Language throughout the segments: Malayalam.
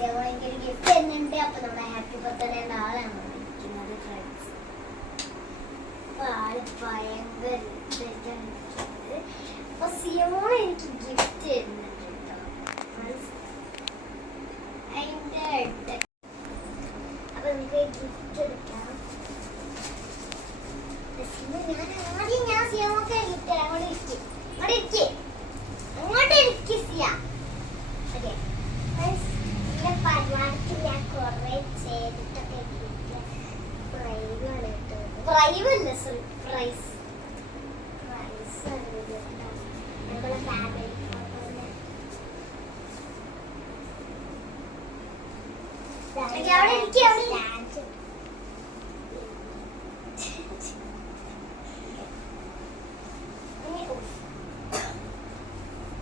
സിയമോളെനിക്ക് ഒരു ഗിഫ്റ്റ് തരുന്നുണ്ട്. അപ്പൊ നമ്മുടെ ഹാപ്പി ബർത്ത്ഡേ നാളെയാണ് ഇരിക്കുന്നത് ഫ്രണ്ട്സ്. അപ്പൊ ആള് ഭയങ്കര ഇരിക്കുന്നത്. അപ്പൊ സിയമോളെ എനിക്ക് ഗിഫ്റ്റ് തരുന്നുണ്ട് കേട്ടോ. അതിന്റെ അടുത്ത് അപ്പൊ നമുക്ക് ഗിഫ്റ്റ് എടുക്കാം. ഞാൻ സിയമോക്ക് ഗിഫ്റ്റ് തരാം. അങ്ങോട്ട് ഇരിക്ക് സിയ. ഓക്കെ എന്റെ പരിപാടിക്ക് ഞാൻ കുറെ ചെയ്തിട്ടൊക്കെ പ്രൈവാണ് കേട്ടോ. പ്രൈവല്ല സോറി പ്രൈസ് ഞങ്ങളുടെ ഫാമിലി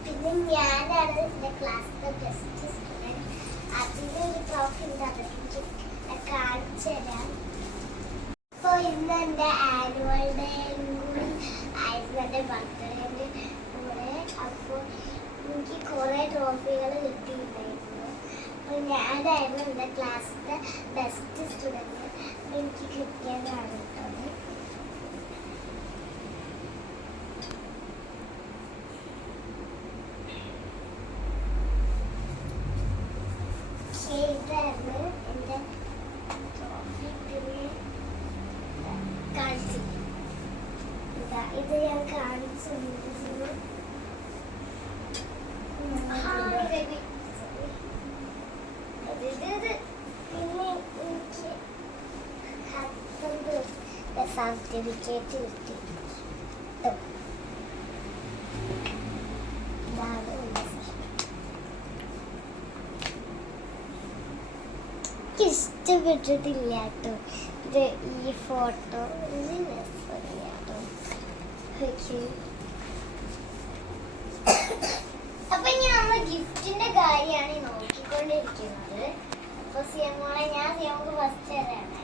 പിന്നെ ഞാനാണ് എന്റെ ക്ലാസ്സിലെ ബെസ്റ്റ് സ്റ്റുഡന്റ്. അതിന്റെ ഒരു ട്രോഫി ഉണ്ട്, അതെനിക്ക് കാണിച്ചു തരാം. അപ്പൊ ഇന്ന് എന്റെ ആനുവൽ ഡേ കൂടി ആയിരുന്നു, എന്റെ ബർത്ത്ഡേന്റെ കൂടെ. അപ്പൊ എനിക്ക് കുറെ ട്രോഫികൾ കിട്ടിയിട്ടുണ്ടായിരുന്നു. അപ്പൊ ഞാനായിരുന്നു എന്റെ ക്ലാസ്സിലെ ബെസ്റ്റ് സ്റ്റുഡന്റ്. എനിക്ക് കിട്ടിയതാണ് കേട്ടോ. ഇതായിരുന്നു എന്റെ ട്രോഫി. കാണിച്ചു ഇത് ഞാൻ കാണിച്ചു. സർട്ടിഫിക്കറ്റ് കിട്ടി. ഇഷ്ടപ്പെട്ടിട്ടില്ല കേട്ടോ ഇത്. ഈ ഫോട്ടോ അപ്പൊ ഇനി നമ്മൾ ഗിഫ്റ്റിന്റെ കാര്യമാണ് നോക്കിക്കൊണ്ടിരിക്കുന്നത്. അപ്പൊ സിയമോളെ ഞാൻ സിയമോക്ക് ഫസ്റ്റ് തരാണ്.